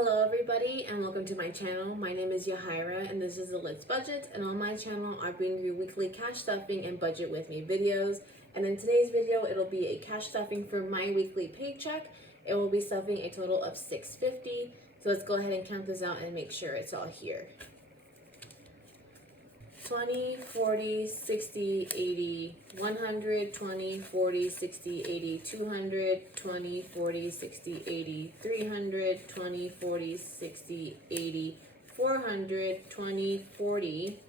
Hello everybody and welcome to my channel. My name is Yahira and this is the Let's Budget, and on my channel I bring you weekly cash stuffing and budget with me videos. And in today's video it'll be a cash stuffing for my weekly paycheck. It will be stuffing a total of $6.50. So let's go ahead and count this out and make sure it's all here. 20, 40, 60, 80, 100, 20, 40, 60, 80, 200, 20, 40, 60, 80, 300, 20, 40, 60, 80, 400, 20, 40,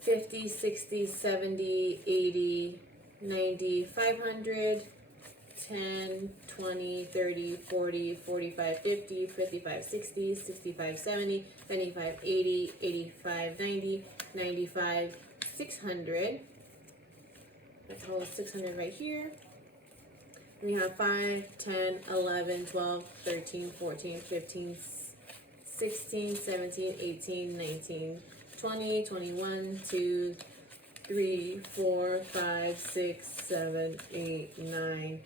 50, 60, 70, 80, 90, 500, 10, 20, 30, 40, 45, 50, 55, 60, 65, 70, 75, 80, 85, 90, 95, 600. That's all 600 right here. We have 5, 10, 11, 12, 13, 14, 15, 16, 17, 18, 19, 20, 21, 2, 3, 4, 5, 6, 7, 8, 9,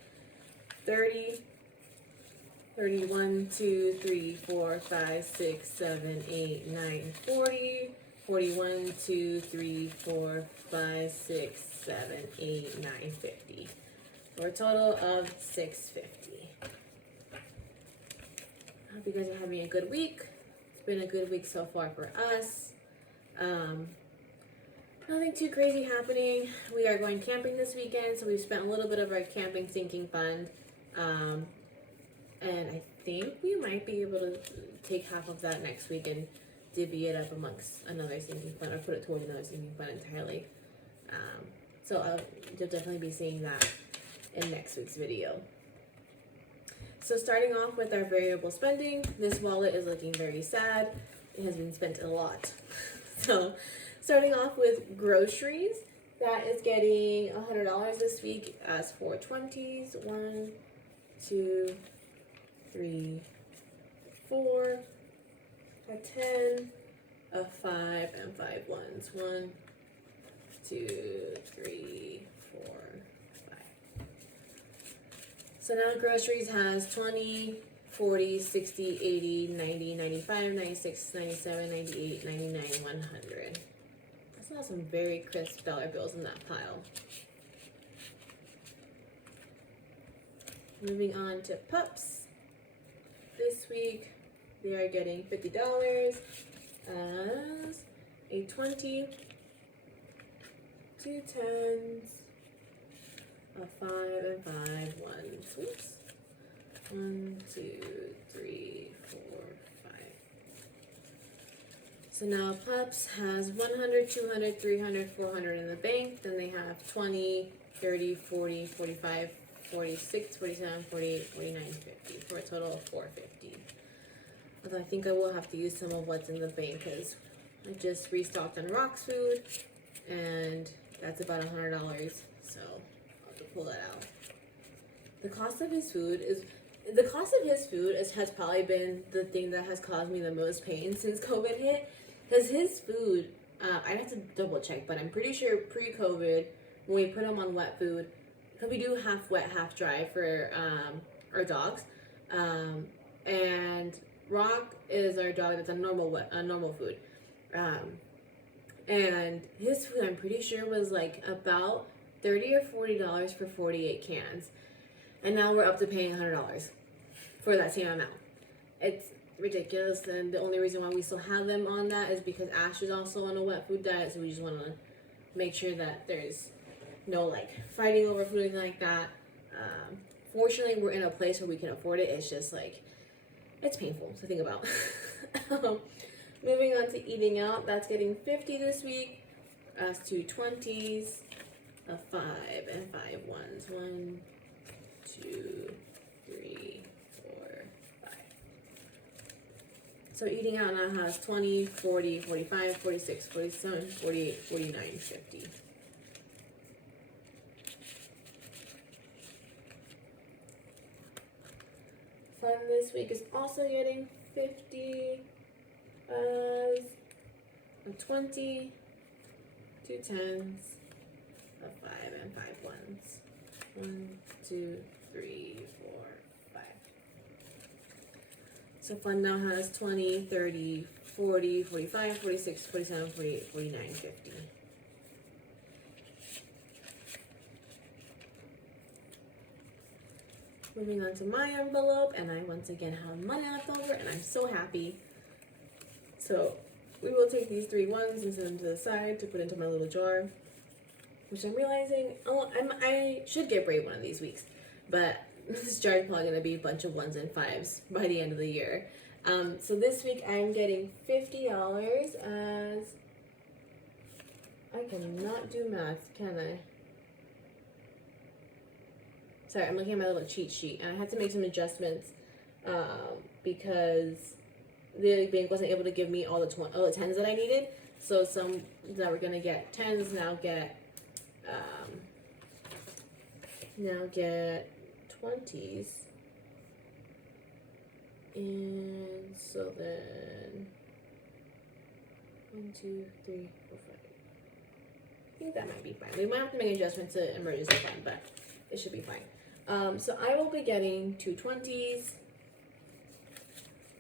30, 31, 2, 3, 4, 5, 6, 7, 8, 9, 40, 41, 2, 3, 4, 5, 6, 7, 8, 9, 50. For a total of $6.50. I hope you guys are having a good week. It's been a good week so far for us. Nothing too crazy happening. We are going camping this weekend, so we've spent a little bit of our camping sinking fund. And I think we might be able to take half of that next week and divvy it up amongst another sinking fund, or put it towards another sinking fund entirely. So you'll definitely be seeing that in next week's video. So starting off with our variable spending, this wallet is looking very sad. It has been spent a lot. So starting off with groceries, that is getting $100 this week as 4 20s. 1, 2, 3, 4, a 10, a 5, and 5 ones. 1, 2, 3, 4, 5. So now groceries has 20, 40, 60, 80, 90, 95, 96, 97, 98, 99, 100. I saw some very crisp dollar bills in that pile. Moving on to pups. This week they are getting $50 as a 20, 2 10s, a 5 and 5 ones. Oops. 1, 2, 3, 4, 5. So now pups has 100, 200, 300, 400 in the bank. Then they have 20, 30, 40, 45, 46, 47, 48, 49, 50 for a total of $4.50. Although I think I will have to use some of what's in the bank because I just restocked on Rock's food and that's about $100. So I'll have to pull that out. The cost of his food has probably been the thing that has caused me the most pain since COVID hit. Because his food, I'd have to double check, but I'm pretty sure pre-COVID, when we put him on wet food, because we do half wet, half dry for our dogs, and Rock is our dog that's a normal food, and his food I'm pretty sure was like about $30 or $40 for 48 cans, and now we're up to paying $100 for that same amount. It's ridiculous, and the only reason why we still have them on that is because Ash is also on a wet food diet, so we just want to make sure that there's no like fighting over food or anything like that. Fortunately, we're in a place where we can afford it. It's just like, it's painful to think about. Moving on to eating out, that's getting $50 this week as 2 20s, a 5 and 5 ones. 1, 2, 3, 4, 5. So eating out now has 20, 40, 45, 46, 47, 48, 49, 50. Fun this week is also getting 50 as a 20, 2 10s, a 5 and 5 ones. 1, 2, 3, 4, 5. So fund now has 20, 30, 40, 45, 46, 47, 48, 49, 50. Moving on to my envelope, and I once again have money left over, and I'm so happy. So we will take these 3 ones and set them to the side to put into my little jar, which I'm realizing, I should get Brave one of these weeks, but this jar is probably going to be a bunch of 1s and 5s by the end of the year. So this week I'm getting $50 as, I cannot do math, can I? Sorry, I'm looking at my little cheat sheet, and I had to make some adjustments because the bank wasn't able to give me all the 10s that I needed. So some that were gonna get 10s now get 20s, and so then 1, 2, 3, 4, 5. I think that might be fine. We might have to make adjustments to emergency fund, but it should be fine. So I will be getting 2 20s,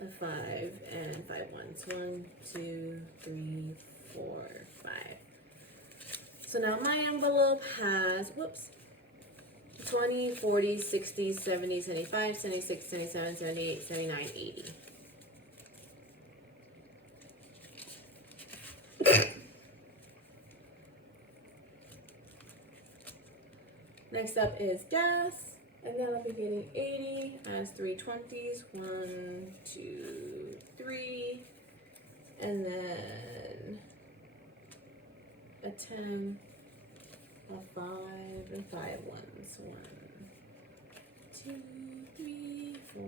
a 5, and 5 1s. 1, 2, 3, 4, 5. So now my envelope has, 20, 40, 60, 70, 75, 76, 77, 78, 79, 80. Next up is gas, and then I'll be getting 80 as 3 20s, 1, 2, 3, and then a 10, a 5, and 5 1s. 1, 2, 3, 4,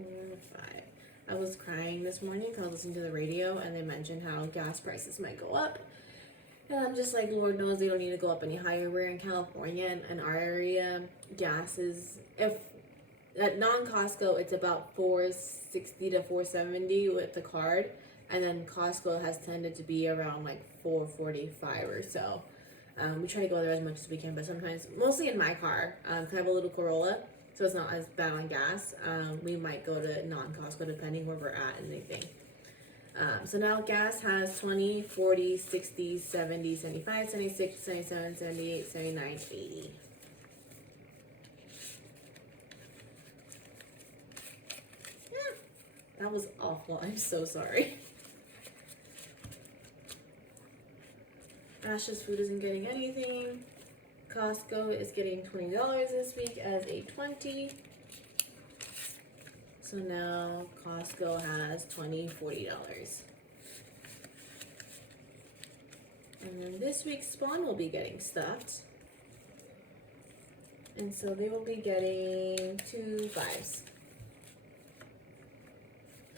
5. I was crying this morning because I was listening to the radio and they mentioned how gas prices might go up. And I'm just like, Lord knows they don't need to go up any higher. We're in California, and in our area, gas is, if at non-Costco, it's about $4.60 to $4.70 with the card. And then Costco has tended to be around like $4.45 or so. We try to go there as much as we can, but sometimes, mostly in my car, because I have a little Corolla, so it's not as bad on gas. We might go to non-Costco depending where we're at and anything. So now gas has 20, 40, 60, 70, 75, 76, 77, 78, 79, 80. That was awful. I'm so sorry. Ash's Food isn't getting anything. Costco is getting $20 this week as a 20. So now Costco has $20, $40. And then this week Spawn will be getting stuffed. And so they will be getting 2 5s.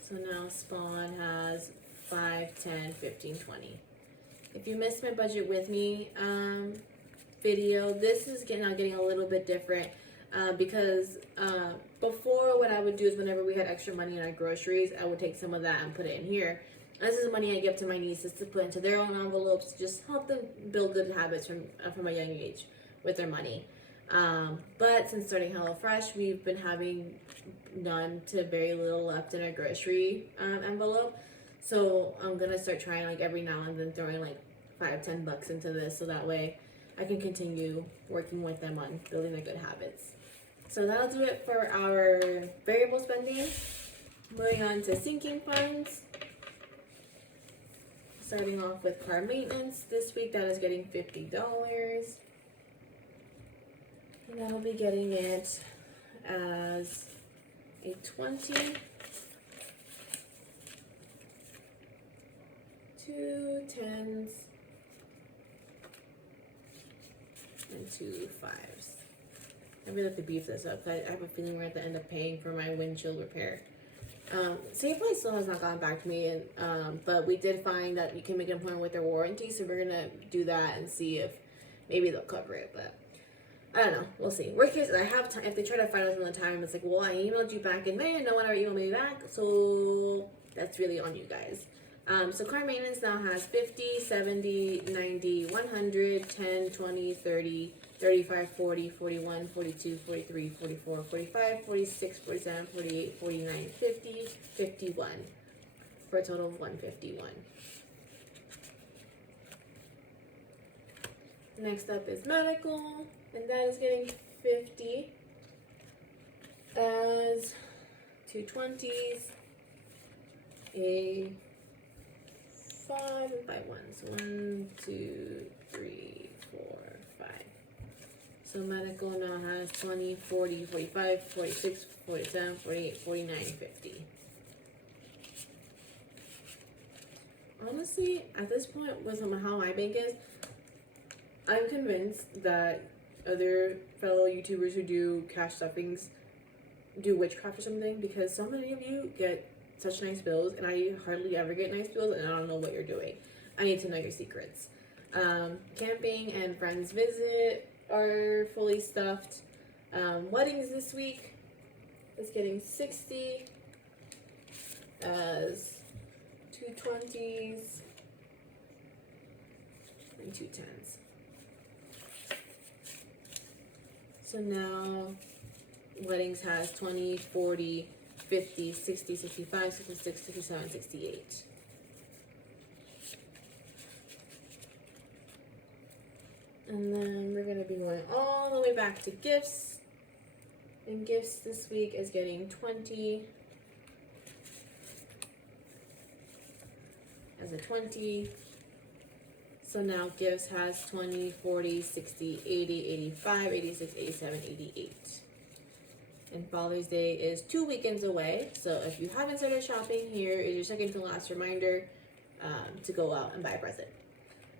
So now Spawn has 5, 10, 15, 20. If you missed my budget with me video, this is now getting a little bit different because before what I would do is whenever we had extra money in our groceries, I would take some of that and put it in here. And this is money I give to my nieces to put into their own envelopes, just help them build good habits from a young age with their money. But since starting HelloFresh, we've been having none to very little left in our grocery envelope. So I'm gonna start trying like every now and then throwing like $5-10 into this, so that way I can continue working with them on building their good habits. So that'll do it for our variable spending. Moving on to sinking funds. Starting off with car maintenance this week, that is getting $50. And I'll be getting it as a 20, 2 10s, and 2 5s. I really have to beef this up. I have a feeling we're at the end up paying for my windshield repair. Safeway still has not gotten back to me, and but we did find that you can make an appointment with their warranty, so we're gonna do that and see if maybe they'll cover it. But I don't know. We'll see. Worst case, I have time. If they try to find us on the time, it's like, well, I emailed you back in May, and no one ever emailed me back, so that's really on you guys. So car maintenance now has 50, 70, 90, 100, 10, 20, 30, 35, 40, 41, 42, 43, 44, 45, 46, 47, 48, 49, 50, 51, for a total of 151. Next up is medical, and that is getting 50 as 2 20s, a 5 and 5 ones. 1, 2, 3, 4, 5. So medical now has 20, 40, 45, 46, 47, 48, 49, 50. Honestly, at this point, with how my bank is, I'm convinced that other fellow YouTubers who do cash stuffings do witchcraft or something, because so many of you get such nice bills and I hardly ever get nice bills, and I don't know what you're doing. I need to know your secrets. Camping and friends visit are fully stuffed. Weddings this week is getting 60 as 2 20s and 2 10s. So now weddings has 20, 40, 50, 60, 65, 66, 67, 68. And then we're going to be going all the way back to gifts. And gifts this week is getting 20 as a 20. So now gifts has 20, 40, 60, 80, 85, 86, 87, 88. And Father's Day is 2 weekends away. So if you haven't started shopping, here is your second to last reminder to go out and buy a present.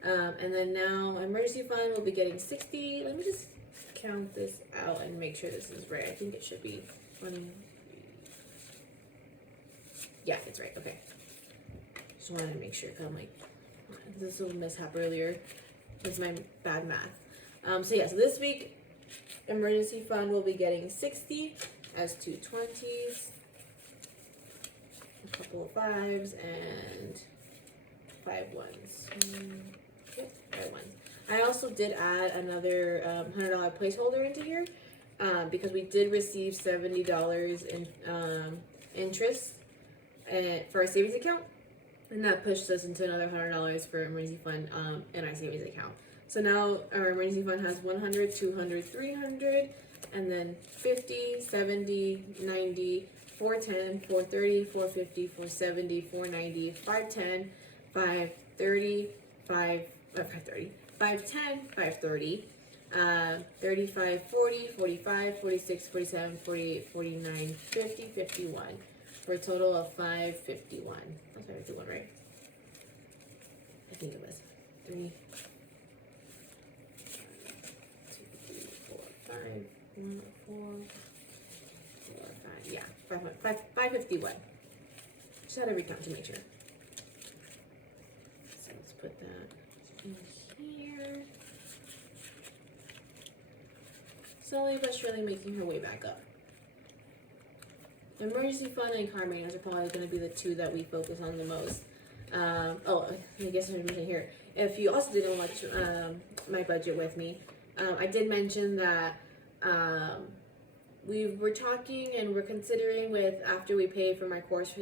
And then now emergency fund will be getting 60. Let me just count this out and make sure this is right. I think it should be 20. Yeah, it's right. Okay. Just wanted to make sure, because I'm like, this little mishap earlier. It's my bad math. So yeah, so this week, emergency fund will be getting 60 as 2 20s, a couple of 5s, and 5 1s. Yep, 5 1s. I also did add another $100 placeholder into here because we did receive $70 in interest for our savings account. And that pushed us into another $100 for emergency fund in our savings account. So now our emergency fund has 100, 200, 300, and then 50, 70, 90, 410, 430, 450, 470, 490, 510, 530, 530, 510, 530, 35, 40, 45, 46, 47, 48, 49, 50, 51. For a total of 551. That's 551, right? I think it was. 3, 2, 3, 4, 5, 1, 4, 4, 5. Yeah, 551. Just had to recount to make sure. So let's put that in here. Slowly but surely making her way back up. Emergency fund and car maintenance are probably going to be the two that we focus on the most. I guess I should mention here. If you also didn't watch my budget with me, I did mention that we were talking and we're considering with after we pay for my course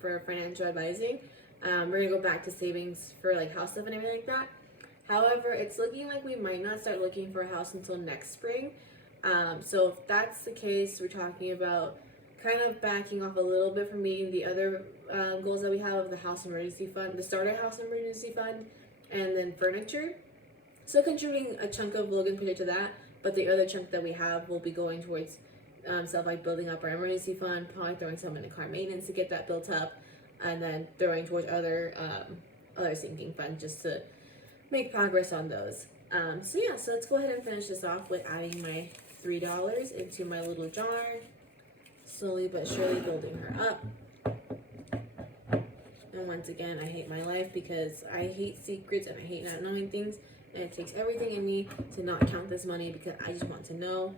for financial advising, we're going to go back to savings for like house stuff and everything like that. However, it's looking like we might not start looking for a house until next spring. So if that's the case, we're talking about kind of backing off a little bit from meeting the other goals that we have of the house emergency fund, the starter house emergency fund, and then furniture. Still contributing a chunk of Logan's paycheck to that, but the other chunk that we have will be going towards stuff like building up our emergency fund, probably throwing some into car maintenance to get that built up, and then throwing towards other sinking funds just to make progress on those. So yeah, so let's go ahead and finish this off with adding my $3 into my little jar. Slowly but surely building her up. And once again, I hate my life because I hate secrets and I hate not knowing things. And it takes everything in me to not count this money because I just want to know.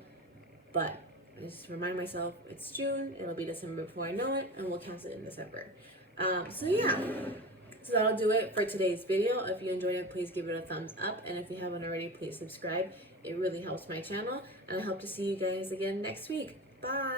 But I just remind myself it's June, it'll be December before I know it, and we'll count it in December. So yeah. So that'll do it for today's video. If you enjoyed it, please give it a thumbs up. And if you haven't already, please subscribe. It really helps my channel, and I hope to see you guys again next week. Bye!